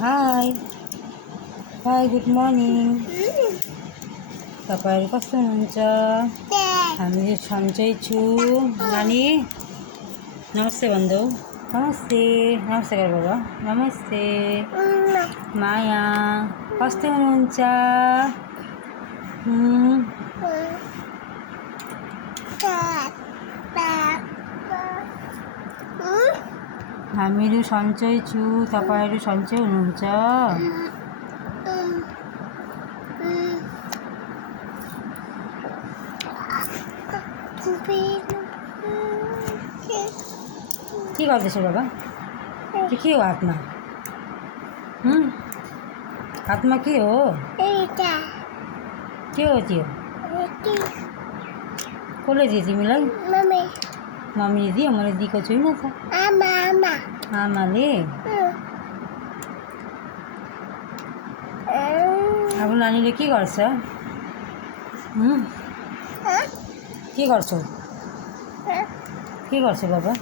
High high good morning. तपाईँहरू कस्तो हुनुहुन्छ? हामी सन्चै छु। नानी नमस्ते भन्दौ। नमस्ते नमस्ते गर बाबा। नमस्ते माया कस्तो हुनुहुन्छ? हामीहरू सन्चै छु। तपाईँहरू सन्चै हुनुहुन्छ? के गर्दैछौ बाबा? त्यो के हो हातमा? हातमा के हो? के हो त्यो? कसले दियो तिमीलाई? मम्मीले दियो? मैले दिएको छुइनँ त। आमाले? अब नानीले के गर्छ? के गर्छौ? के गर्छ बाबा?